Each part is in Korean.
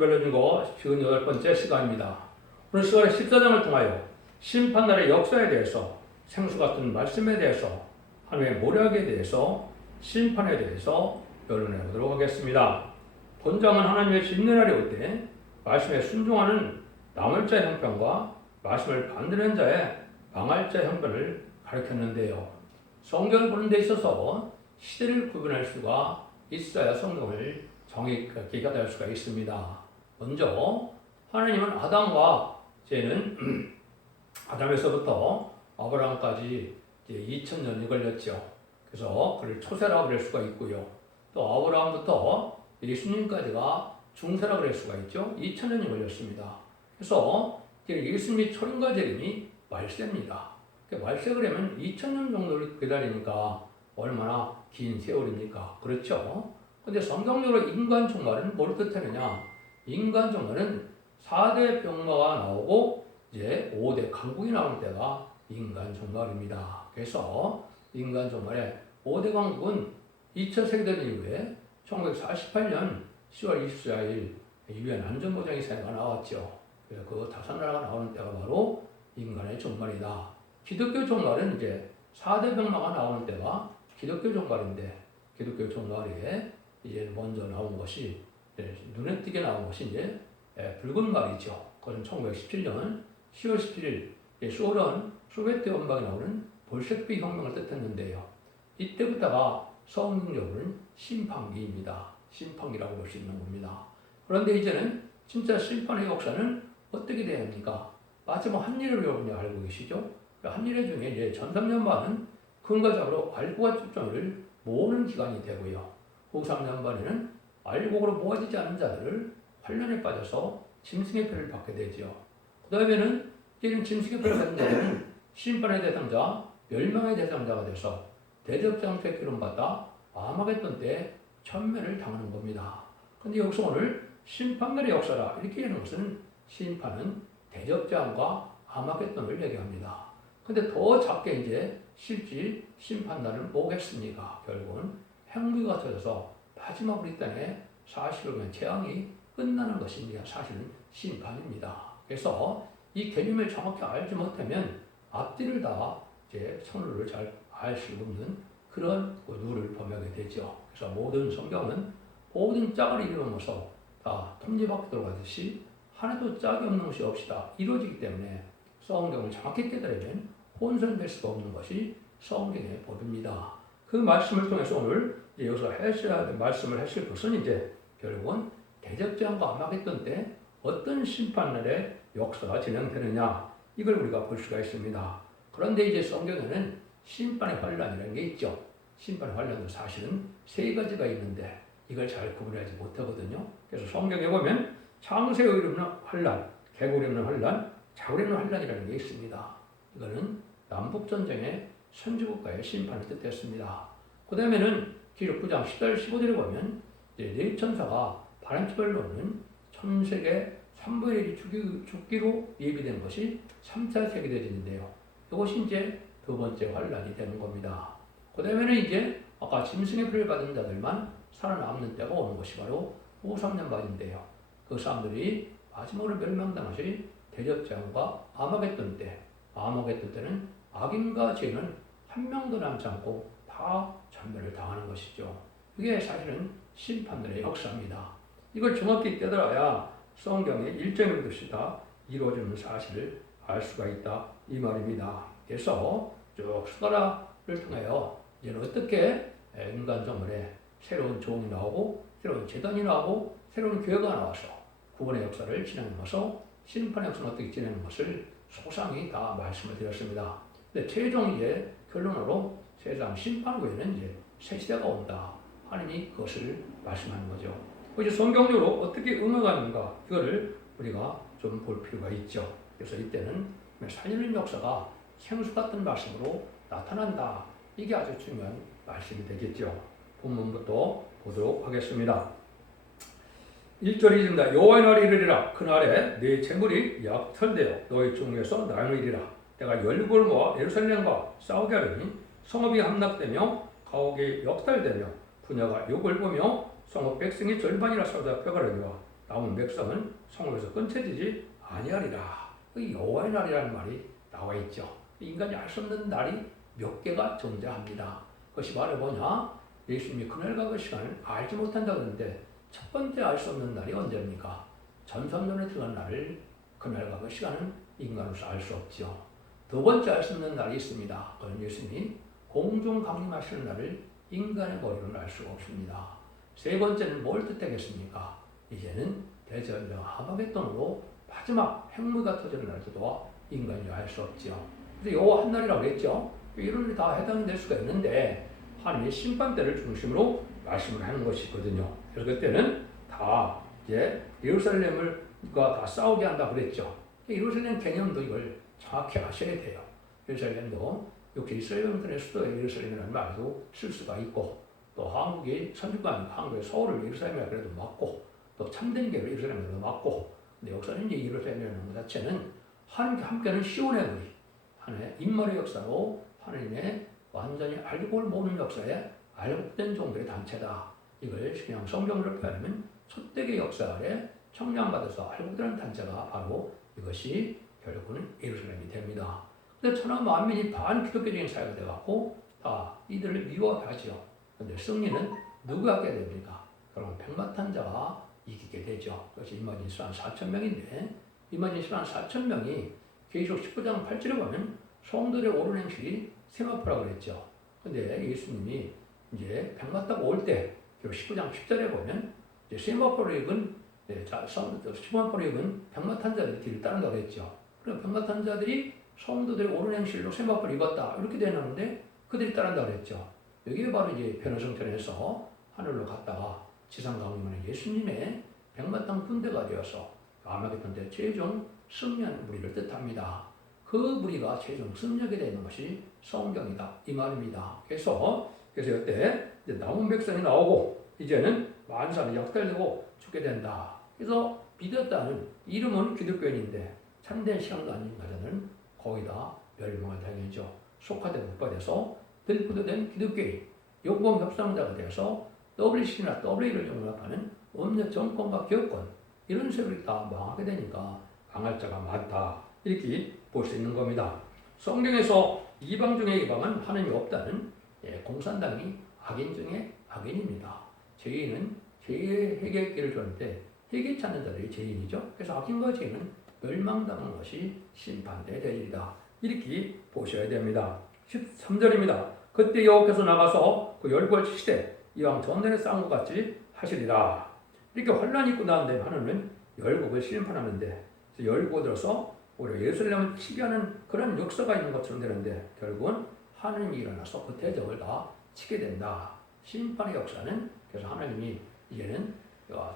별로중고 58번째 시간입니다. 오늘 시간에 14장을 통하여 심판날의 역사에 대해서, 생수 같은 말씀에 대해서, 하나님의 모략에 대해서, 심판에 대해서 변론해 보도록 하겠습니다. 본장은 하나님의 심판날이 올 때 말씀에 순종하는 남을 자의 형편과 말씀을 반대하는 자의 망할 자의 형편을 가르쳤는데요. 성경을 보는 데 있어서 시대를 구분할 수가 있어야 성경을 정확하게 가달할 수가 있습니다. 먼저 하나님은 아담과 죄는 아담에서부터 아브라함까지 2000년이 걸렸죠. 그래서 그를 초세라고 할 수가 있고요. 또 아브라함부터 예수님까지가 중세라고 할 수가 있죠. 2000년이 걸렸습니다. 그래서 예수님이 초림과 재림이 말세입니다. 말세 그러면 2000년 정도를 기다리니까 얼마나 긴 세월입니까? 그렇죠? 근데 성경적으로 인간 종말은 뭘 뜻하느냐? 인간 종말은 4대 병마가 나오고 이제 5대 강국이 나올 때가 인간 종말입니다. 그래서 인간 종말의 5대 강국은 2차 세계대전 이후에 1948년 10월 24일 유엔 안전보장이사회가 나왔죠. 그래서 그 다섯 나라가 나오는 때가 바로 인간의 종말이다. 기독교 종말은 이제 4대 병마가 나오는 때가 기독교 종말인데, 기독교 종말에 이제 먼저 나온 것이, 눈에 띄게 나온 것이 이제 붉은 말이죠. 그것은 1917년 10월 17일 소비에트 연방에 나오는 볼셰비크 혁명을 뜻했는데요. 이때부터가 성경적으로는 심판기입니다. 심판기라고 볼 수 있는 겁니다. 그런데 이제는 진짜 심판의 역사는 어떻게 되어야 합니까? 마지막 한일을 여러분이 알고 계시죠? 한일회 중에 이제 전 3년반은 근거적으로 알고가 축정을 모으는 기간이 되고요. 후 3년반에는 알곡으로 모아지지 않은 자들을 환란에 빠져서 짐승의 표를 받게 되죠. 그 다음에는 이제는 짐승의 표를 받은 자들은 심판의 대상자, 멸망의 대상자가 돼서 대적장소의 기름 받아 아마겟돈 때 천멸을 당하는 겁니다. 근데 여기서 오늘 심판날의 역사라 이렇게 하는 것은 심판은 대적장과 아마겟돈을 얘기합니다. 근데 더 작게 이제 실질 심판날은 뭐겠습니까? 결국은 핵무기가 터져서 마지막으로 이 땅에 40일간 재앙이 끝나는 것이 사실은 심판입니다. 그래서 이 개념을 정확히 알지 못하면 앞뒤를 다 이제 선루를 잘 알 수 없는 그런 룰을 범하게 되죠. 그래서 모든 성경은 모든 짝을 이루어서 다 톱니바퀴 돌아가듯이 하나도 짝이 없는 것이 없이다 이루어지기 때문에 성경을 정확히 깨달으면 혼선될 수가 없는 것이 성경의 법입니다. 그 말씀을 통해서 오늘 여기서 말씀을 하실 것은 이제 결국은 대적장과 아마겟돈 때 어떤 심판날의 역사가 진행되느냐 이걸 우리가 볼 수가 있습니다. 그런데 이제 성경에는 심판의 환란이라는 게 있죠. 심판의 환란도 사실은 세 가지가 있는데 이걸 잘 구분하지 못하거든요. 그래서 성경에 보면 창세에 이르는 환란, 개국에 이르는 환란, 자국에 이르는 환란이라는 게 있습니다. 이거는 남북전쟁의 선주국가의 심판을 뜻했습니다. 그 다음에는 기록 9장 10절 15절에 보면 네 천사가 바람집을 놓는 천세계 3분의 1이 죽기로 예비된 것이 3차 세계대전인데요. 이것이 이제 두 번째 환란이 되는 겁니다. 그 다음에는 이제 아까 짐승의 표를 받은 자들만 살아남는 때가 오는 것이 바로 후 3년반인데요. 그 사람들이 마지막으로 멸망당하시 대적장과 아마겟돈 때, 아마겟돈 때는 악인과 죄는 한 명도 남지 않고 다 전멸을 당하는 것이죠. 이게 사실은 심판들의 역사입니다. 이걸 정확히 깨달아야 성경의 일정의 뜻이 다 이루어지는 사실을 알 수가 있다 이 말입니다. 그래서 쭉 수가라를 통하여 이제는 어떻게 인간 정월에 새로운 종이 나오고 새로운 재단이 나오고 새로운 교회가 나와서 구원의 역사를 진행하면서 심판의 역사는 어떻게 진행하는 것을 소상히 다 말씀을 드렸습니다. 근데 최종 이제 결론으로 세상 심판 후에는 이제 새 시대가 온다. 하나님이 그것을 말씀하는 거죠. 이제 성경적으로 어떻게 응하는가 이거를 우리가 좀 볼 필요가 있죠. 그래서 이때는 살리는 역사가 생수 같은 말씀으로 나타난다. 이게 아주 중요한 말씀이 되겠죠. 본문부터 보도록 하겠습니다. 1절입니다. 여호와의 날이 이르리라. 그날에 네 재물이 약탈되어 너희 중에서 나누리라. 내가 열국을 모아 예루살렘과 싸우게 하리니 성읍이 함락되며 가옥이 역탈되며 부녀가 욕을 보며 성읍 백성이 절반이라 사로잡혀 가려니와 남은 백성은 성읍에서 끊쳐지지 아니하리라. 여호와의 날이라는 말이 나와 있죠. 인간이 알 수 없는 날이 몇 개가 존재합니다. 그것이 바로 뭐냐? 예수님이 그날과 그 시간을 알지 못한다 그러는데 첫 번째 알 수 없는 날이 언제입니까? 전성전에 들어간 날을 그날과 그 시간은 인간으로서 알 수 없죠. 두 번째 알 수 없는 날이 있습니다. 그건 예수님이 공중 강림하시는 날을 인간의 머리로는 알 수가 없습니다. 세 번째는 뭘 뜻하겠습니까? 이제는 대전쟁 하마겟돈으로 마지막 핵무기가 터지는 날도 인간이 알 수 없죠. 그래서 요 한 날이라고 그랬죠. 이런 일이 다 해당이 될 수가 있는데 하나님의 심판대를 중심으로 말씀을 하는 것이거든요. 그래서 그때는 다 이제 예루살렘을 다 싸우게 한다 그랬죠. 예루살렘 개념도 이걸 정확히 아셔야 돼요. 예루살렘도 역시 이스라엘 민족의 수도의 예루살렘이라는 말도 쓸 수가 있고 또 한국이 선주국이니까 한국의 서울을 예루살렘이라 그래도 맞고 또 참된 게 예루살렘이라도 맞고 근데 역사는 이제 예루살렘이라는 것 자체는 하나님께 함께하는 시온의 우리 하나님의 인말의 역사로 하나님의 완전히 알고 모르는 역사에 알곡된 종들의 단체다. 이걸 그냥 성경으로 표현하면 촛대기 역사 아래 청량받아서 알곡되는 단체가 바로 이것이 결국은 예루살렘이 됩니다. 근데 천하 만민이 반기독교적인 사회가 되어갖고 다 이들을 미워하죠. 근데 승리는 누가 하게 됩니까? 그럼 백마탄자가 이기게 되죠. 그것이 임마진수 한 4,000명인데 임마진수 한 4,000명이 계시록 19장 8절에 보면 성도들의 옳은 행실이 세마포라고 그랬죠. 근데 예수님이 이제 백마타가 올 때 19장 10절에 보면 이제 세마포를 입은 세마포를 입은 백마탄자들이 뒤를 따른다고 했죠. 그럼 백마탄자들이 성도들의 옳은 행실로 세마포를 입었다 이렇게 되는데 그들이 따른다고 그랬죠. 여기에 바로 이제 변호성전에서 하늘로 갔다가 지상 강림하는 예수님의 백마탄 군대가 되어서 아마겟돈 때 최종 승리하는 무리를 뜻합니다. 그 무리가 최종 승리하게 되는 것이 성경이다 이 말입니다. 그래서 이때 이제 남은 백성이 나오고 이제는 만사는 역달되고 죽게 된다. 그래서 믿었다는 이름은 기독교인인데 참된 신앙가는 자는 거의 다 멸망을 당했죠. 속하되 못 받아서 들부도된 기독교인, 용공 협상자가 되어서 WC나 WA를 용납하는 음료 정권과 기업권 이런 세력이 다 망하게 되니까 망할 자가 많다. 이렇게 볼 수 있는 겁니다. 성경에서 이방 중에 이방은 하나님이 없다는 공산당이 악인 중에 악인입니다. 죄인은 죄의 해결길을 줬는데 해결 찾는 자들이 죄인이죠. 그래서 악인과 죄인은 멸망당하는 것이 심판대의 대질이다. 이렇게 보셔야 됩니다. 13절입니다. 그때 여호와께서 나가서 그 열국을 치시되 이왕 전전에 싸운 것 같이 하시리라. 이렇게 환란이 있고 난 다음에 하나님은 열국을 심판하는데 열국을 들어서 오히려 예루살렘을 치게 하는 그런 역사가 있는 것처럼 되는데 결국은 하나님이 일어나서 그 대적을 다 치게 된다. 심판의 역사는 그래서 하나님이 이제는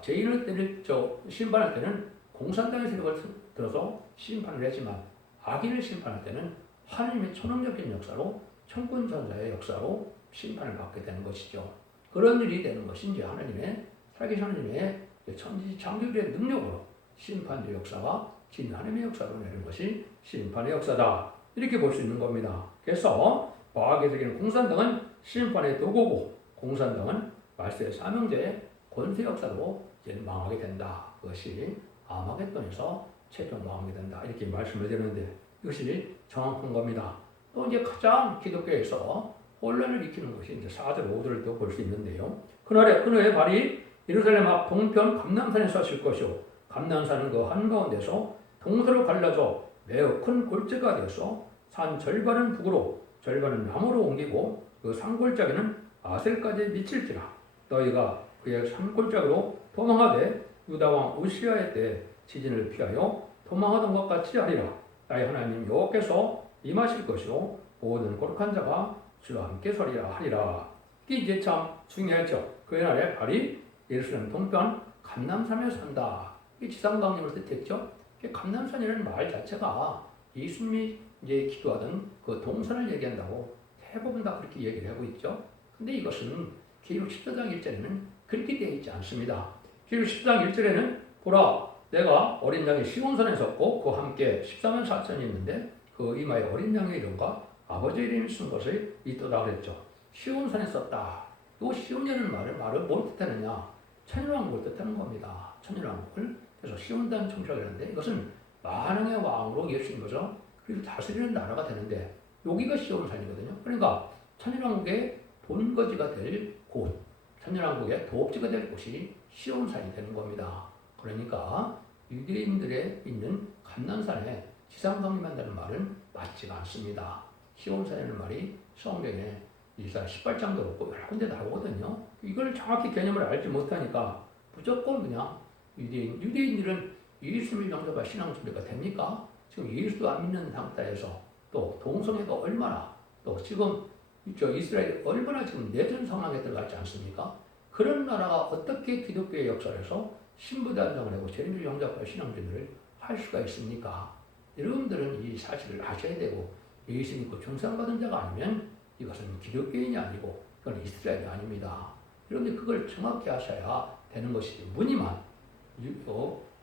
죄인을 심판할 때는 공산당의 세력을 들어서 심판을 하지만 악인을 심판할 때는 하나님의 초능력적인 역사로 천군 전사의 역사로 심판을 받게 되는 것이죠. 그런 일이 되는 것이 이제 하나님의 살기 하나님의 천지 창조주의 능력으로 심판의 역사가 진 하나님의 역사로 내는 것이 심판의 역사다. 이렇게 볼 수 있는 겁니다. 그래서 과학에서는 공산당은 심판의 도구고 공산당은 말세의 사명제의 권세 역사로 이제 망하게 된다. 그것이 아마겟돈에서 최종 망하게 된다. 이렇게 말씀을 드리는데 이것이 정확한 겁니다. 또 이제 가장 기독교에서 혼란을 일으키는 것이 이제 4절, 5절을 또 볼 수 있는데요. 그날의 발이 예루살렘 앞 동편 감람산에 섰을 것이요. 감람산은 그 한가운데서 동서로 갈라져 매우 큰 골짜기가 되어서 산 절반은 북으로 절반은 남으로 옮기고 그 산골짜기는 아셀까지 미칠지라. 너희가 그의 산골짜기로 도망하되 유다왕 우시아의 때 지진을 피하여 도망하던 것 같이 하리라. 나의 하나님 여호와께서 임하실 것이요 모든 거룩한 자가 주와 함께 서리라 하리라. 이게 이제 참 중요하죠. 그 날에 발이 예루살렘 동편 감람산에 산다. 이 지상강림을 뜻했죠. 감람산이라는 말 자체가 예수님이 이제 기도하던 그 동산을 얘기한다고 대부분 다 그렇게 얘기를 하고 있죠. 근데 이것은 기록 14장 1절에는 그렇게 되어 있지 않습니다. 기록 14장 1절에는 보라 내가 어린 양이 시온산에 섰고 그와 함께 14만 4천이 있는데 그 이마에 어린 양의 이름과 아버지의 이름이 쓴 것을 있도다 그랬죠. 시온산에 썼다. 이 시온이라는 말을 뭘 뜻하느냐? 천일왕국을 뜻하는 겁니다. 천년왕국을. 그래서 시온단 총리라고 하는데 이것은 만왕의 왕으로 예수님으로서 그리고 다스리는 나라가 되는데 여기가 시온산이거든요. 그러니까 천년왕국의 본거지가 될 곳, 천년왕국의 도읍지가 될 곳이 시온산이 되는 겁니다. 그러니까 유대인들의 있는 감난산에 지상성리만다는 말은 맞지가 않습니다. 시온산이라는 말이 성경에 이사야 18장도 그렇고 여러 군데 나오거든요. 이걸 정확히 개념을 알지 못하니까 무조건 그냥 유대인들은 예수를 영접할 신앙 준비가 됩니까? 지금 예수 안 믿는 상태에서 또 동성애가 얼마나 또 지금 이스라엘이 얼마나 지금 내전 상황에 들어갔지 않습니까? 그런 나라가 어떻게 기독교의 역사에서 신부단장을 하고 죄인을 영접할 신앙 준비를 할 수가 있습니까? 여러분들은 이 사실을 아셔야 되고 예수 믿고 중생받은 자가 아니면 이것은 기독교인이 아니고 이건 이스라엘이 아닙니다. 그런데 그걸 정확히 하셔야 되는 것이지 무늬만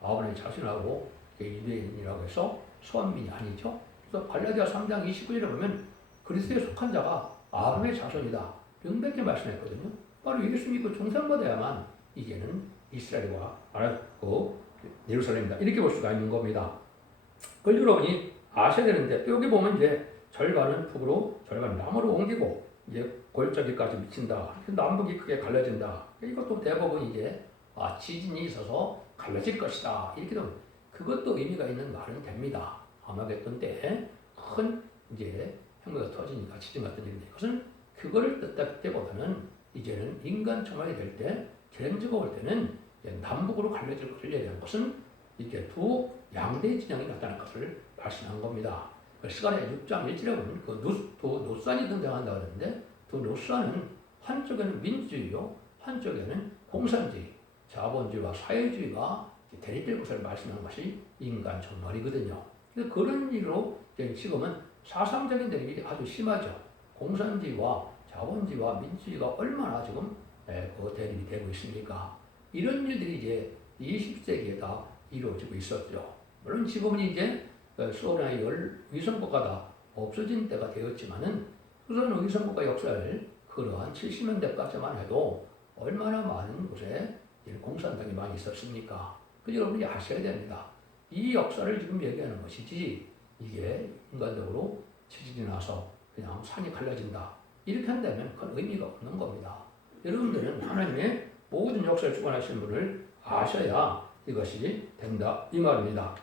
아브라함이 자신하고 유대인이라고 해서 소환민이 아니죠. 그래서 갈라디아 3장 29절에 보면 그리스도에 속한 자가 아브라함의 자손이다. 명백히 말씀했거든요. 바로 예수 믿고 중생받아야만 이제는 이스라엘과 예루살렘이다. 이렇게 볼 수가 있는 겁니다. 그걸 여러분이 아셔야 되는데 여기 보면 이제 절반은 북으로 절반은 남으로 옮기고 이제 골짜기까지 미친다. 남북이 크게 갈라진다. 이것도 대부분 이제 지진이 있어서 갈라질 것이다. 이렇게 되면 그것도 의미가 있는 말은 됩니다. 아마겟돈 때 큰 이제 혁명가 터지니까 지진 같은 일인데 이것은 그거를 뜻하기보다는 이제는 인간 총알이 될 때 젠지가 올 때는 남북으로 갈라질 것을 얘기한 것은 이렇게 두 양대 진영이 나타날 것을 말씀한 겁니다. 시간에 6장 1절에 보면 두 노산이 등장한다고 하는데 두 노산은 한쪽에는 민주주의요, 한쪽에는 공산주의, 자본주의와 사회주의가 대립될 것을 말씀하는 것이 인간 정말이거든요. 그래서 그런 일로 지금은 사상적인 대립이 아주 심하죠. 공산주의와 자본주의와 민주주의가 얼마나 지금 대립이 되고 있습니까? 이런 일들이 이제 20세기에 다 이루어지고 있었죠. 물론 지금은 이제 소련의 위성국가가 없어진 때가 되었지만은 소련 위성국가 역사를 그러한 70년대까지만 해도 얼마나 많은 곳에 공산당이 많이 있었습니까? 그 여러분이 아셔야 됩니다. 이 역사를 지금 얘기하는 것이지 이게 인간적으로 지진이 나서 그냥 산이 갈라진다. 이렇게 한다면 그건 의미가 없는 겁니다. 여러분들은 하나님의 모든 역사를 주관하시는 분을 아셔야 이것이 된다. 이 말입니다.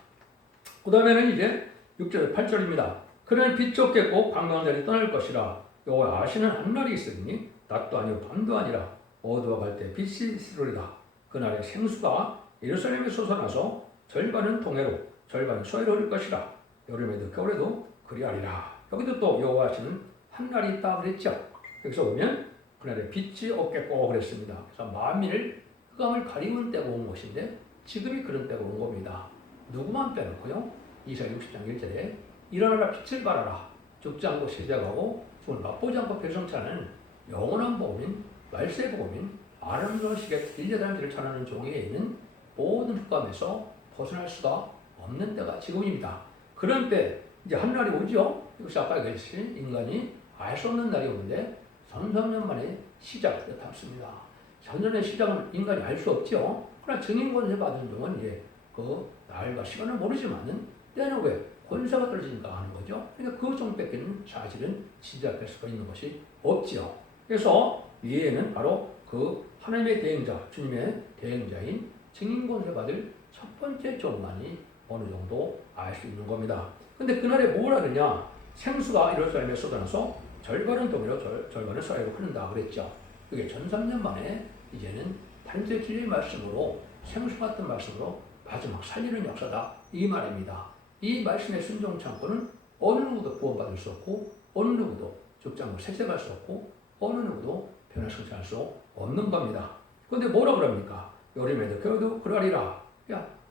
그 다음에는 이제 6절, 8절입니다. 그러나 빛이 없겠고 광명한 자리 떠날 것이라 여호와 아시는 한날이 있으니 낮도 아니고 밤도 아니라 어두워갈 때 빛이 있으리라. 그날에 생수가 예루살렘에 솟아나서 절반은 동해로 절반은 서해로 흐를 것이라. 여름에도 겨울에도 그리하리라. 여기도 또 여호와 아시는 한날이 있다 그랬죠. 여기서 보면 그날에 빛이 없겠고 그랬습니다. 그래서 만민을 흑암을 가리는 때가 온 것인데 지금이 그런 때가 온 겁니다. 누구만 빼놓고요. 이사야 60장 1절에 일어나라 빛을 발하라. 죽지 않고 시작하고 죽을 맛보지 않고 별성치 않은 영원한 복음인 말세의 복음인 아름다운 시계 일제다는 길을 전하는 종에 있는 모든 흑암에서 벗어날 수가 없는 때가 지금입니다. 그런 때 이제 한 날이 오죠. 이것이 아까 얘기했듯이 인간이 알 수 없는 날이 오는데 3,000년 만에 시작을 뜻합니다. 전전의 시작은 인간이 알 수 없죠. 그러나 증인권을 받은 종은 이제 그 날과 시간을 모르지만은 때는 왜 권세가 떨어지니까 하는 거죠. 그러니까 그 종밖에는 사실은 시작할 수가 있는 것이 없죠. 그래서 위에는 바로 그 하나님의 대행자, 주님의 대행자인 증인권을 받을 첫 번째 종만이 어느 정도 알 수 있는 겁니다. 근데 그날에 뭘 하느냐? 생수가 예루살렘에 쏟아나서 절반은 동해로 절반은 서해로 흐른다 그랬죠. 그게 1300년 만에 이제는 단지 진리의 말씀으로 생수 같은 말씀으로 마지막 살리는 역사다 이 말입니다. 이 말씀의 순종 창고는 어느 누구도 구원받을 수 없고 어느 누구도 죽지 않고 세세갈 수 없고 어느 누구도 변화 성취할 수 없는 겁니다. 그런데 뭐라 그럽니까? 여름에도 겨울에도 그러하리라.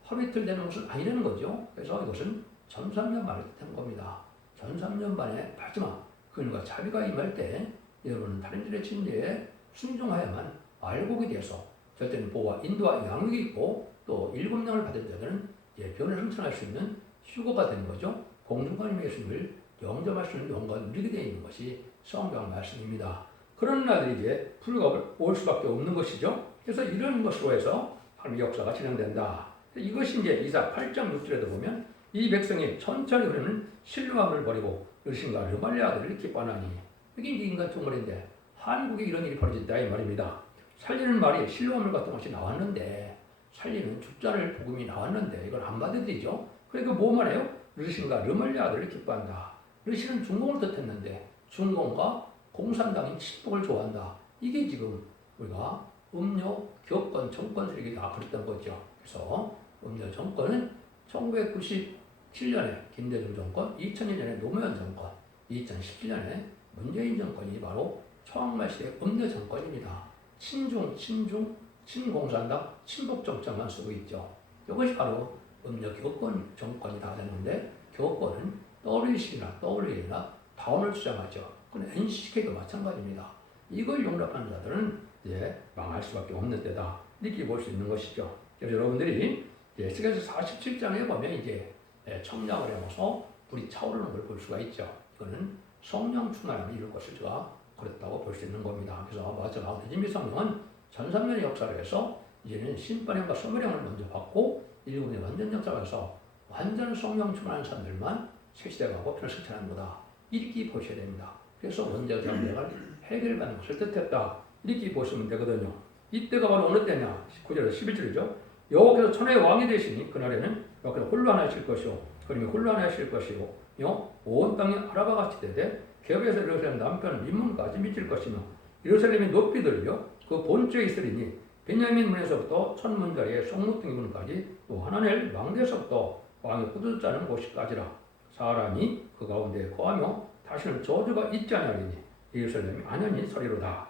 하루 이틀 되는 것은 아니라는 거죠. 그래서 이것은 1300년 만에 뜻한 겁니다. 1300년 만에 마지막 그들과 자비가 임할 때 여러분은 다른 일의 진리에 순종하야만 알곡이 되어서 절대는 보호와 인도와 양육이 있고 또 7냥을 받은 자들은 변을 성취할 수 있는 휴거가 되는 거죠. 공중간의 예수님을 영접할 수 있는 영광을 누리게 되어 있는 것이 성경 말씀입니다. 그런 날들이 이제 불과 올 수밖에 없는 것이죠. 그래서 이런 것으로 해서 하나님의 역사가 진행된다. 이것이 이제 이사 8장 6절에도 보면 이 백성이 천천히 흐르는 실로암을 버리고 르신과 르말리아들을 기뻐하나니 이게 이제 인간 동물인데 한국에 이런 일이 벌어진다 이 말입니다. 살리는 말이 실로암을 같은 것이 나왔는데 살리는 죽자를 복음이 나왔는데 이걸 안 받아들이죠. 그러니까 뭐 말해요? 르신과 르말리아들을 기뻐한다. 르신은 중공을 뜻했는데 중공과 공산당인 친북을 좋아한다. 이게 지금 우리가 음료 교권 정권 세력이 다 그랬던 거죠. 그래서 음료 정권은 1997년에 김대중 정권, 2002년에 노무현 정권, 2017년에 문재인 정권이 바로 청와대 시대 음료 정권입니다. 친중, 친공산당, 친북 정책만 쓰고 있죠. 이것이 바로 음료 교권 정권이 다 됐는데 교권은 WC나 WA나 다운을 주장하죠. 그건 NCK도 마찬가지입니다. 이걸 용납하는 자들은 이제 망할 수밖에 없는 때다. 이렇게 볼 수 있는 것이죠. 그래서 여러분들이 에스겔서 47장에 보면 이제 청량을 해서 불이 차오르는 걸 볼 수가 있죠. 이거는 성령 충만함이 이룰 것을 제가 그랬다고 볼 수 있는 겁니다. 그래서 마지막 느지미 성령은 1300년의 역사를 해서 이제는 신번형과 소멸형을 먼저 받고 일곱의 완전 역사를 해서 완전 성령 충만한 사람들만 세시대가고 편을 실천하는 거다. 이렇게 보셔야 됩니다. 그래서 원죄 장애가 해결받는 것을 뜻했다. 이렇게 보시면 되거든요. 이때가 바로 어느 때냐? 9절에서 11절이죠. 여호와께서 천하의 왕이 되시니 그날에는 여호와께서 홀로 하나 하실 것이요 그러면 홀로 하나 하실 것이요 온 땅이 아라바 같이 되되 개벽에서 예루살렘 남편 민문까지 미칠 것이며 예루살렘의 높이 들려 그 본처에 있으리니 베냐민 문에서부터 천문자리의 송무등이 문까지 또 하나넬 망대에서부터 왕의 구두 짜는 곳까지라 사람이 그 가운데 거하며 다시는 저주가 있지 않으리니 예루살렘이 안연히 서리로다.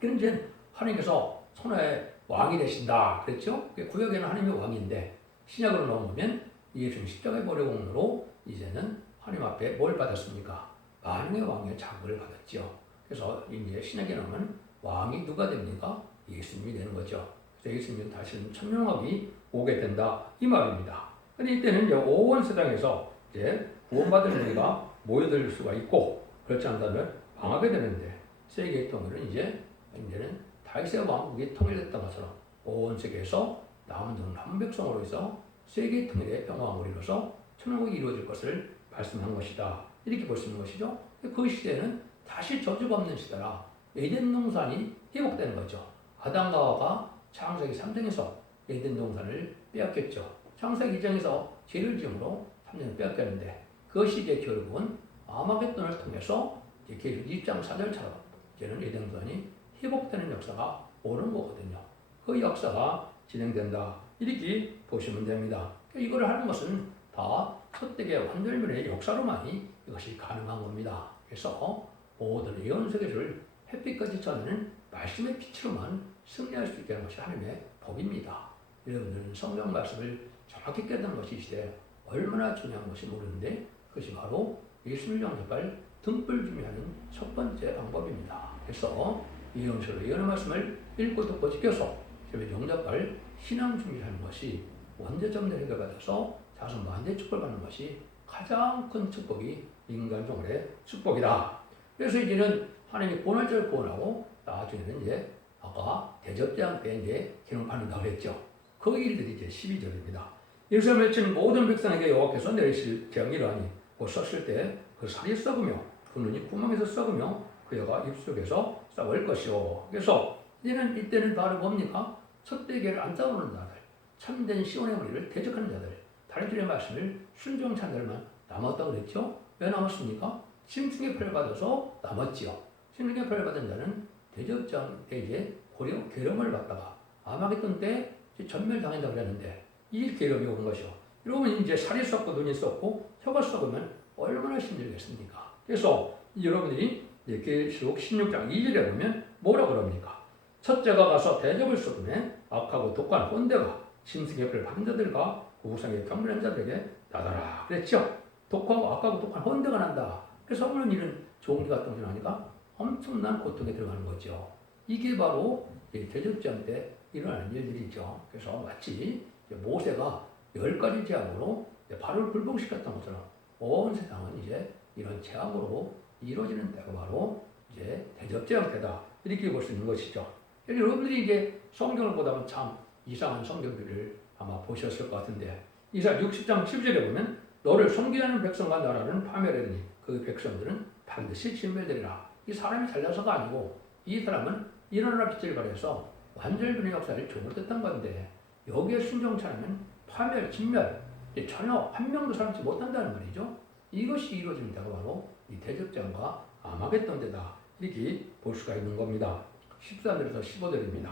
그런 이제 하나님께서 천하의 왕이 되신다 그랬죠? 구약에는 하나님의 왕인데 신약으로 넘으면 예수님 십자가의 보혈의 공로로 이제는 하나님 앞에 뭘 받았습니까? 만왕의 왕의 자격을 받았죠. 그래서 이제 신약에 나오면 왕이 누가 됩니까? 예수님이 되는 거죠. 그래서 예수님은 다시는 천명하기 오게 된다 이 말입니다. 근데 이때는 이제 온 세상에서 이제 구원받은 우리가 모여들 수가 있고 그렇지 않다면 망하게 되는데 세계의 통일은 이제는 다윗의 왕국이 통일됐던 것처럼 온 세계에서 남은 동 남백성으로 해서 세계 통일의 평화왕국을 이뤄서 천국이 이루어질 것을 말씀한 것이다. 이렇게 볼 수 있는 것이죠. 그 시대는 다시 저주가 없는 시대라 에덴 동산이 회복되는 거죠. 아담과 하와가 창세기 3장에서 에덴 동산을 빼앗겼죠. 창세기 2장에서 죄를 지음으로 3장을 빼앗겼는데 그 시기의 결국은 아마겟돈을 통해서 계속 2장 4절처럼 이제는 에덴 동산이 회복되는 역사가 오는 거거든요. 그 역사가 진행된다. 이렇게 보시면 됩니다. 이걸 하는 것은 다 첫대계 완전멸의 역사로만이 이것이 가능한 겁니다. 그래서 모든 예언 세계를 햇빛까지 전하는 말씀의 빛으로만 승리할 수 있게 하는 것이 하나님의 법입니다. 여러분들은 성경 말씀을 정확히 깨닫는 것이 시대 얼마나 중요한 것이 모르는데 그것이 바로 예수를 영접할 등불 준비하는 첫 번째 방법입니다. 그래서 예언서로 예언의 말씀을 읽고 듣고 지켜서 저희 영접할 신앙 준비하는 것이 원죄점들 해결받아서 자손 만대 축복받는 것이 가장 큰 축복이 인간 종의 축복이다. 그래서 이제는 하나님이 구원할 자를 구원하고 나중에는 이제 아까 대접장 때 이제 기록받는다고 그랬죠. 그 일들이 이제 12절입니다. 예루살렘에 친 모든 백성에게 여호와께서 내리실 재앙이라니 곧 썼을 때 그 살이 썩으며 그 눈이 구멍에서 썩으며 그 여가 입속에서 썩을 것이요. 그래서 이때는 바로 뭡니까? 첫대계를 안 따르는 자들, 참된 시온의 머리를 대적하는 자들, 다른 줄의 말씀을 순종한 자들만 남았다고 그랬죠? 왜 남았습니까? 짐승의 표를 받아서 남았지요. 짐승의 표를 받은 자는 대적장 때 이제 고려 계름을 받다가 아마겟돈 때 전멸당한다고 그랬는데 이 계름이 온 것이요. 이러면 이제 살이 썩고 눈이 썩고 혀가 썩으면 얼마나 힘들겠습니까? 그래서 여러분들이 계시록 16장 2절에 보면 뭐라 그럽니까? 첫째가 가서 대접을 쏟으며 악하고 독한 혼대가 짐승의 표를 받은 자들과 우상의 경멸한 자들에게 나더라 그랬죠? 독하고 악하고 독한 혼대가 난다. 그래서 오늘 일은 종기가 동전하니까 엄청난 고통에 들어가는 거죠. 이게 바로 대접장 때 일어나는 일들이죠. 그래서 마치 모세가 10가지 제약으로 바로를 불복시켰던 것처럼 온 세상은 이제 이런 제약으로 이루어지는 때가 바로 이제 대접제약 때다. 이렇게 볼 수 있는 것이죠. 여러분들이 이제 성경을 보다 보면 참 이상한 성경들을 아마 보셨을 것 같은데 이사 60장 10절에 보면 너를 섬기지 않는 백성과 나라는 파멸하니 그 백성들은 반드시 진멸되리라. 이 사람이 잘나서가 아니고 이 사람은 일어나라 빛을 발해서 완전변의 역사를 종으로 뜻한 건데 여기에 순종치 않으면 파멸, 진멸 전혀 한 명도 살지 못한다는 말이죠. 이것이 이루어지는 데가 바로 이 대적전과 아마겟돈 때다. 이렇게 볼 수가 있는 겁니다. 13절에서 15절입니다.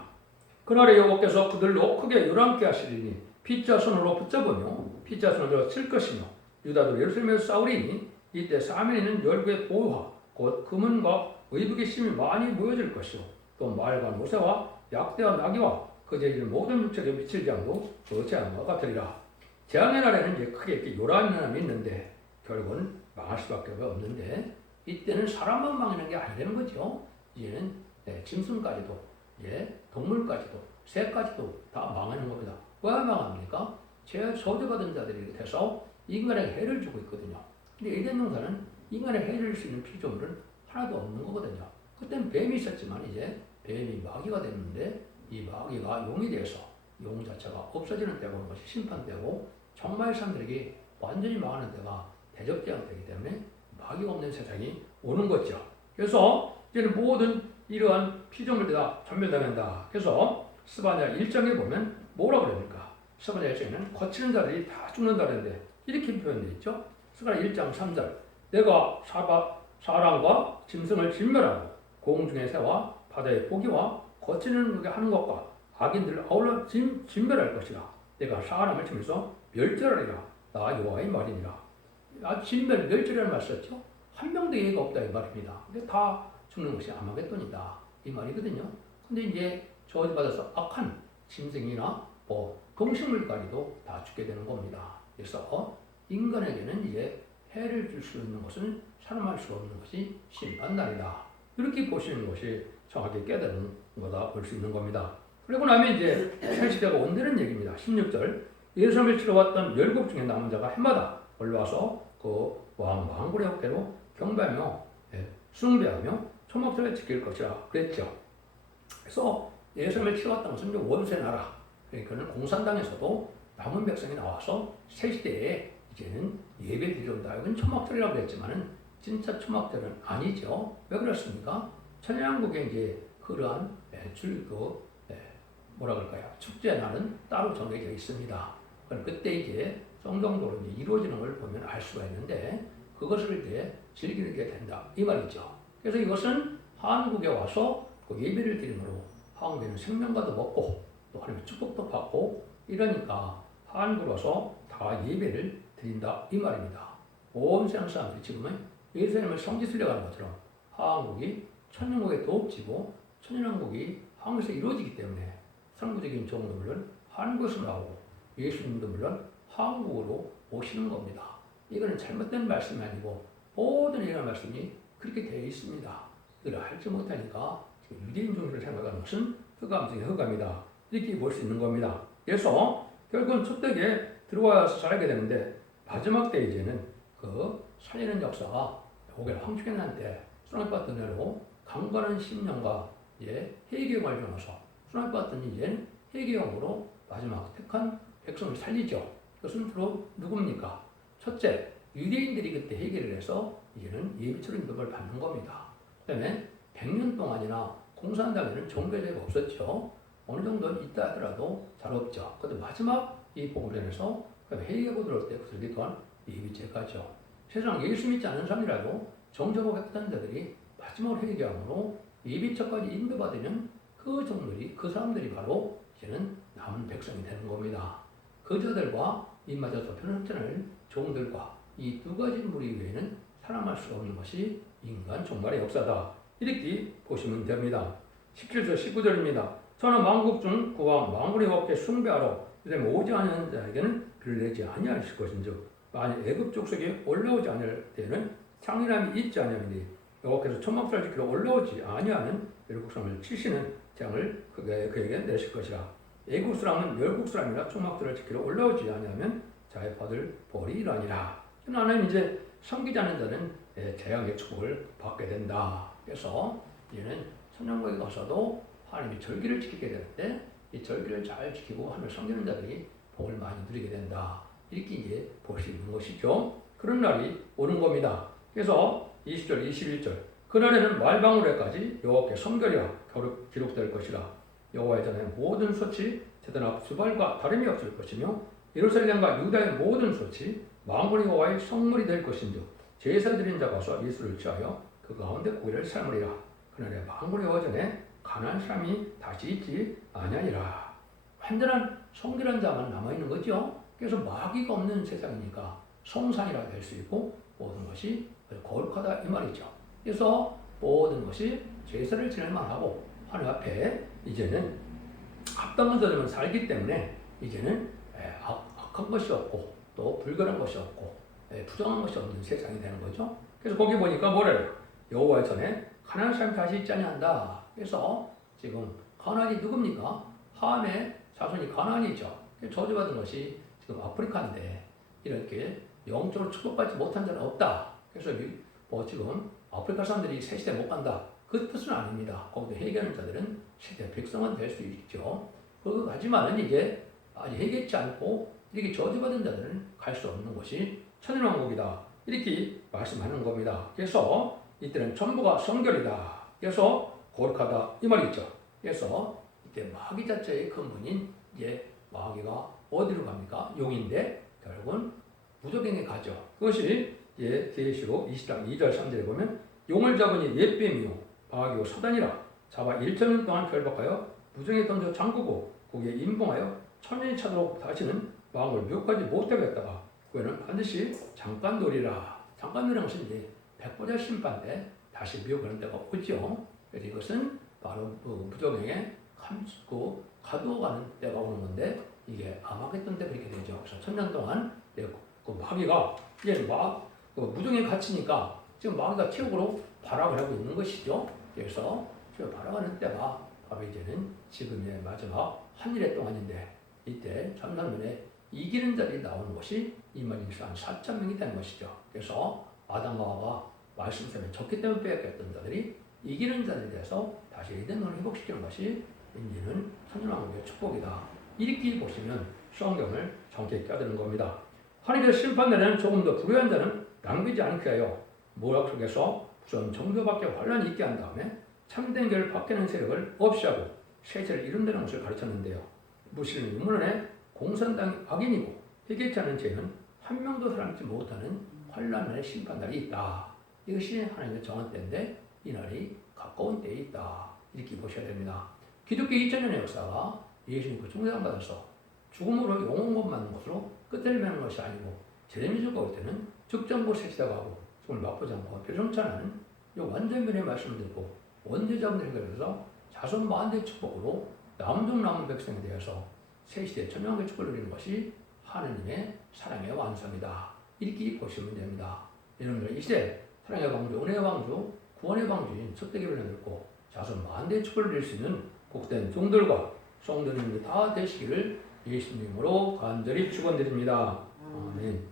그날에 여호와께서 그들로 크게 요란케 하시리니 피자 손으로 붙잡으며 피자 손으로 칠 것이며 유다도 예루살렘에서 싸우리니 이때 사면에는 열국의 보화 곧 금은과 의복의 심이 많이 모여질 것이요 또 말과 노새와 약대와 나귀와 그 제일 모든 육체에 미칠 장도 그 재앙과 같으리라. 재앙의 날에는 이제 크게 이렇게 요란한 사람이 있는데 결국은 망할 수밖에 없는데 이때는 사람만 망하는 게 아니라는 거죠. 이제는 짐승까지도 동물까지도 새까지도 다 망하는 겁니다. 왜 망합니까? 저주받은 자들이 돼서 인간에게 해를 주고 있거든요. 근데 에덴 동산은 인간에 해를 줄 수 있는 피조물은 하나도 없는 거거든요. 그때는 뱀이 있었지만 이제 뱀이 마귀가 됐는데 이 마귀가 용이 돼서 용 자체가 없어지는 때가 오는 것이 심판되고 정말 사람들에게 완전히 망하는 때가 대적재앙 되기 때문에 마귀가 없는 세상이 오는 거죠. 그래서 이제는 모든 이러한 피조물들이 다 전멸당한다. 그래서 스바냐 1장에 보면 뭐라고 그럽니까? 스바냐 1장에는 거치는 자들이 다 죽는다는데 이렇게 표현되어 있죠. 스바냐 1장 3절 내가 사람과 짐승을 진멸하고 공중의 새와 바다의 고기와 거치는 것에 하는 것과 악인들을 아울러 진멸할 것이라. 내가 사람을 치면서 멸절하리라. 나 여호와의 말이니라. 진멸, 멸절이라는 말 썼죠. 한 명도 예의가 없다 이 말입니다. 근데 다 죽는 것이 아마겟돈이다 이 말이거든요. 근데 이제 저주받아서 악한 짐승이나 동식물까지도 다 죽게 되는 겁니다. 그래서 인간에게는 이제 해를 줄 수 있는 것은 사람할 수 없는 것이 심판날이다. 이렇게 보시는 것이 정확히 깨달은 거다 볼 수 있는 겁니다. 그리고 나면 이제 새 시대가 온다는 얘기입니다. 16절 예루살렘을 치러 왔던 열국 중에 남은 자가 해마다 올라와서 그 왕굴의 어깨로 경배하며 숭배하며 초막절을 지킬 것이라 그랬죠. 그래서 예루살렘을 치러 왔던 것은 원수의 나라. 그러니까는 공산당에서도 남은 백성이 나와서 새 시대에 이제는 예배를 드려온다. 이건 초막절이라고 그랬지만은 진짜 초막절은 아니죠. 왜 그렇습니까? 천연왕국에 이제 그러한 뭐라 그럴까요? 축제 날은 따로 정해져 있습니다. 그럼 그때 이제 성경적으로 이제 이루어지는 걸 보면 알 수가 있는데 그것을 이제 즐기게 된다 이 말이죠. 그래서 이것은 한국에 와서 그 예배를 드림으로 한국에는 생명과도 먹고 또 하나님의 축복도 받고 이러니까 한국에 와서 다 예배를 드린다 이 말입니다. 온 세상 사람들이 지금은 예루살렘을 성지 순례하는 것처럼 한국이 천년국의 도읍지고 천년왕국이 한국에서 이루어지기 때문에 선구적인 종도 물론 한국에서 나오고 예수님도 물론 한국으로 오시는 겁니다. 이거는 잘못된 말씀이 아니고 모든 이런 말씀이 그렇게 되어 있습니다. 이걸 알지 못하니까 유대인 종교를 생각하는 것은 흑암 중에 흑암이다. 이렇게 볼 수 있는 겁니다. 그래서 결국은 초대기에 들어와서 살게 되는데 마지막 때 이제는 그 살리는 역사가 오게 황충현한테 수락받던 대로 강건한 심령과 회개형을 정해서 수락받던 이제는 회개형으로 마지막 택한 백성을 살리죠. 그것은 주로 누굽니까? 첫째, 유대인들이 그때 회개를 해서 이제는 예비처럼 인도를 받는 겁니다. 그 다음에 100년 동안이나 공산당에는 종교제가 없었죠. 어느 정도는 있다 하더라도 잘 없죠. 그런데 마지막 이 복음전에서 회개하고 들어올 때 그들이 또한 예비제가죠. 세상 예수 믿지 않는 사람이라도 정죄하고 했던 자들이 마지막으로 회개함으로 예비처까지 인도받으면 그 사람들이 바로 이제는 남은 백성이 되는 겁니다. 그자들과 입맞아서 편협전을 종들과 이 두 가지 무리 외에는 사랑할 수 없는 것이 인간 종말의 역사다. 이렇게 보시면 됩니다. 17절 19절입니다. 저는 만국 중 그와 만군의 어깨 숭배하러 이제 오지 않은 자에게는 그를 내지 아니하실 것인즉 만일 애굽 족속에 올라오지 않을 때는 창인함이 있지 아니하니 여호와께서 초막절을 지키러 올라오지 아니하는 열국 사람을 치시는 재앙을 그에게 내실 것이라. 애국 사람은 열국 사람이라 초막절을 지키러 올라오지 아니하면 자의 받을 벌이 이러하니라. 하나님 이제 섬기지 않는 자는 재앙의 축복을 받게 된다. 그래서 이제는 천년국에 가서도 하나님이 절기를 지키게 되는데 이 절기를 잘 지키고 하늘 섬기는 자들이 복을 많이 누리게 된다. 이렇게 이제 볼 수 있는 것이죠. 그런 날이 오는 겁니다. 그래서 20절, 21절 그날에는 말방울에까지 여호와께 성결이라 기록될 것이라. 여호와의 전에 모든 솥이 제단 앞 수발과 다름이 없을 것이며 예루살렘과 유다의 모든 솥이 만군의 여호와의 성물이 될 것인즉 제사 드린 자가 와서 예수를 취하여 그 가운데 고기를 삶으리라. 그날에 만군의 여호와 전에 가난한 사람이 다시 있지 아니하니라. 완전한 성결한 자만 남아있는 거죠. 그래서 마귀가 없는 세상이니까 성산이라 될 수 있고 모든 것이 거룩하다 이 말이죠. 그래서 모든 것이 제사를 지낼 만하고 하나님 앞에 이제는 합당한 자들만 살기 때문에 이제는 악한 것이 없고 또 불결한 것이 없고 부정한 것이 없는 세상이 되는 거죠. 그래서 거기 보니까 뭐래요? 여호와의 전에 가난한 사람이 다시 있지 아니한다. 그래서 지금 가나안이 누굽니까? 함의 자손이 가나안이죠. 저주받은 것이 지금 아프리카인데 이렇게 영적으로 축복받지 못한 자는 없다. 그래서 뭐 지금 아프리카 사람들이 새 시대 못 간다. 그 뜻은 아닙니다. 거기도 회개하는 자들은 세대 백성은 될 수 있죠. 하지만은 이게 아직 회개치 않고 이렇게 저주받은 자들은 갈 수 없는 것이 천일왕국이다. 이렇게 말씀하는 겁니다. 그래서 이때는 전부가 성결이다. 그래서 거룩하다 이 말이 있죠. 그래서 이때 마귀 자체의 근본인 이제 마귀가 어디로 갑니까? 용인데 결국은 무적행에 가죠. 그것이 계시록 20장 2절 3절에 보면 용을 잡으니 옛뱀이요 마귀요 사단이라 잡아 1천년 동안 결박하여 무정에 던져 잠그고 거기에 임봉하여 천년이 차도록 다시는 마음을 묘까지 못하겠다가 그에는 반드시 잠깐 놀이라. 잠깐 놀이라는 것은 이제 백보자 심판 때 다시 묘하는 때가 오죠. 그래서 이것은 바로 무정행에 감추고 가두어가는 때가 오는 건데 이게 아마겟돈 때 그렇게 되죠. 그래서 천년 동안 그 마귀가 이제 무정에 갇히니까 지금 마귀가 최고로 발악을 하고 있는 것이죠. 그래서 저 발악하는 때가 바로 이제는 지금의 마지막 한일의 동안인데 이때 천상면에 이기는 자들이 나오는 것이 이만희에서 한 4천 명이 되는 것이죠. 그래서 아담과 하와가 말씀 때문에 졌기 때문에 빼앗겼던 자들이 이기는 자들에 대해서 다시 에덴을 회복시키는 것이 이제는 천년왕국의 축복이다. 이렇게 보시면 성경을 정확히 깨닫는 겁니다. 하나님의 심판날에는 조금 더 불의한 자는 남기지 않게 하여 모략 속에서 우선 정교밖에 환란이 있게 한 다음에 참된 길을 바뀌는 세력을 없이 하고 세세를 이룬다는 것을 가르쳤는데요. 무신은 유문론에 공산당이 악인이고 회개치 않은 죄는 한 명도 살아남지 못하는 환란의 심판날이 있다. 이것이 하나님의 정한 때인데 이 날이 가까운 때에 있다. 이렇게 보셔야 됩니다. 기독교 2000년의 역사가 예수님께 중생받아서 죽음으로 영혼 것 맞는 것으로 끝을 맺는 것이 아니고 제레미야가 올 때는 적정고 세시다가 하고 죽음을 맛보지 않고 표정찬하는 이 완전변의 말씀을 듣고 원죄자분들 해결해서 자손 만대의 축복으로 남중 남은 백성에 대해서 세시대 천명의 축복을 누리는 것이 하느님의 사랑의 완성이다. 이렇게 보시면 됩니다. 여러분들 이 시대 사랑의 방주, 은혜의 방주, 구원의 방주인 석대기를 내놓고 자손 만대의 축복을 누릴 수 있는 복된 종들과 성도님들이 다 되시기를 예수님으로 간절히 축원드립니다. 아멘.